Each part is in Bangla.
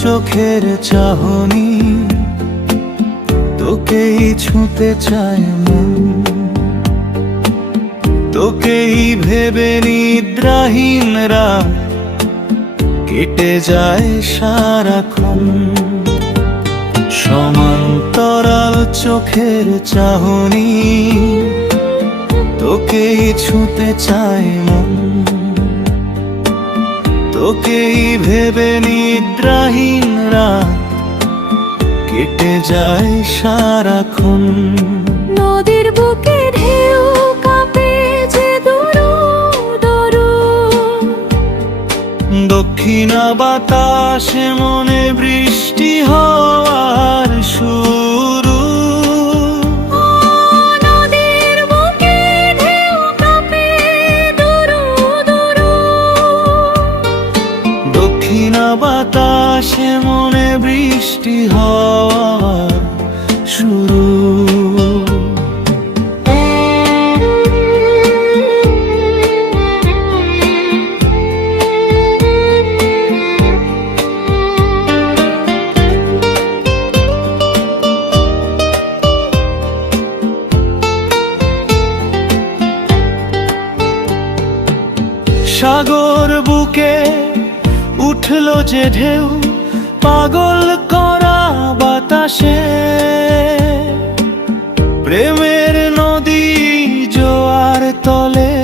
চোখের চাহনি, তোকেই ছুঁতে চায় মন, তোকেই ভেবে নিদ্রাহীন রাত কেটে যায় সারাক্ষণ। সমান্তরাল চোখের চাহনি, তোকেই ছুঁতে চায় মন, তোকেই ভেবে নিদ্রাহীন রাত কেটে যায় সারাক্ষণ। নদীর বুকে ঢেউ কাঁপে যে দুরু দুরু, দক্ষিণা বাতাসে মনে বৃষ্টি হওয়ার শুরু। নদীর বুকে ঢেউ কাঁপে দুরু দুরু, দক্ষিণা বাতাসে মনে বৃষ্টি হওয়ার শুরু। সাগর বুকে উঠলো যে ঢেউ, পাগল করা বাতাসে, প্রেমের নদী জোয়ার তলে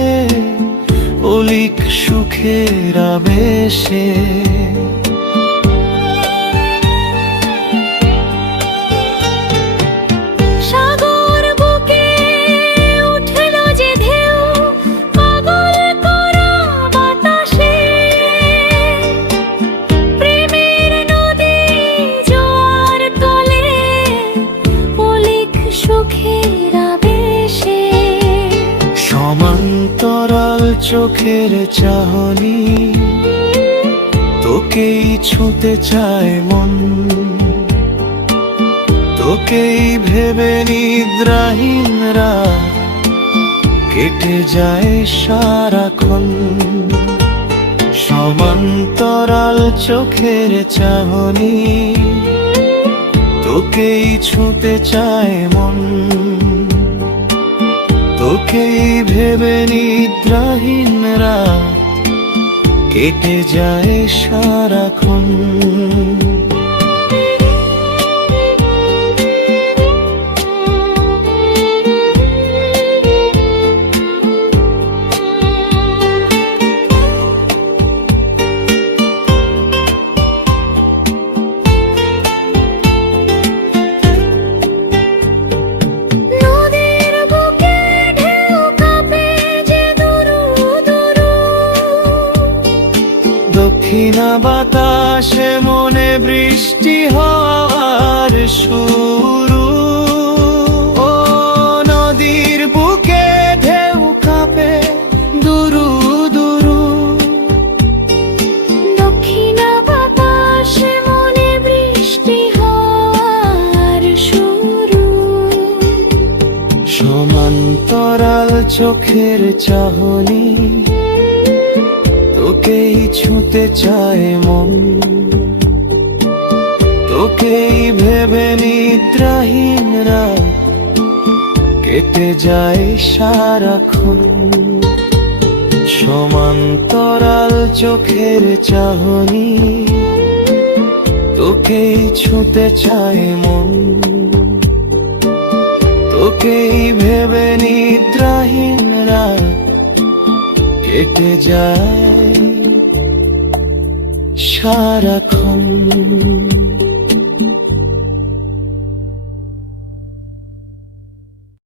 অলিক সুখের আবেশে। সাগর বুকে উঠলো যে ঢেউ, পাগল করা বাতাসে, প্রেমের নদী জোয়ার তলে অলিক সুখের আবেশে। সমান্তরাল চোখের চাহনি, তোকেই ছুঁতে চায় মন, তোকেই ভেবে নিদ্রাহীন রাত কেটে যায় সারাক্ষণ। সমান্তরাল চোখের চাহনি, তোকেই ছুঁতে চায় মন, তোকেই ভেবে নিদ্রাহীন রাত কেটে যায় সারাক্ষণ। নদীর বুকে ঢেউ কাঁপে যে দুরু দুরু, দক্ষিণা বাতাসে মনে বৃষ্টি হওয়ার শুরু। ও নদীর বুকে ঢেউ কাঁপে দুরু দুরু, দক্ষিণা বাতাসে মনে বৃষ্টি হওয়ার শুরু। সমান্তরাল চোখের চাহনি, তোকেই ছুঁতে চায় মন, তোকেই ভেবে নিদ্রাহীন রাত কেটে যায় সারাক্ষণ। সমান্তরাল চোখের চাহনি, তোকেই ছুঁতে চায় মন, তোকেই ভেবে নিদ্রাহীন রাত কেটে যায় সারাক্ষণ।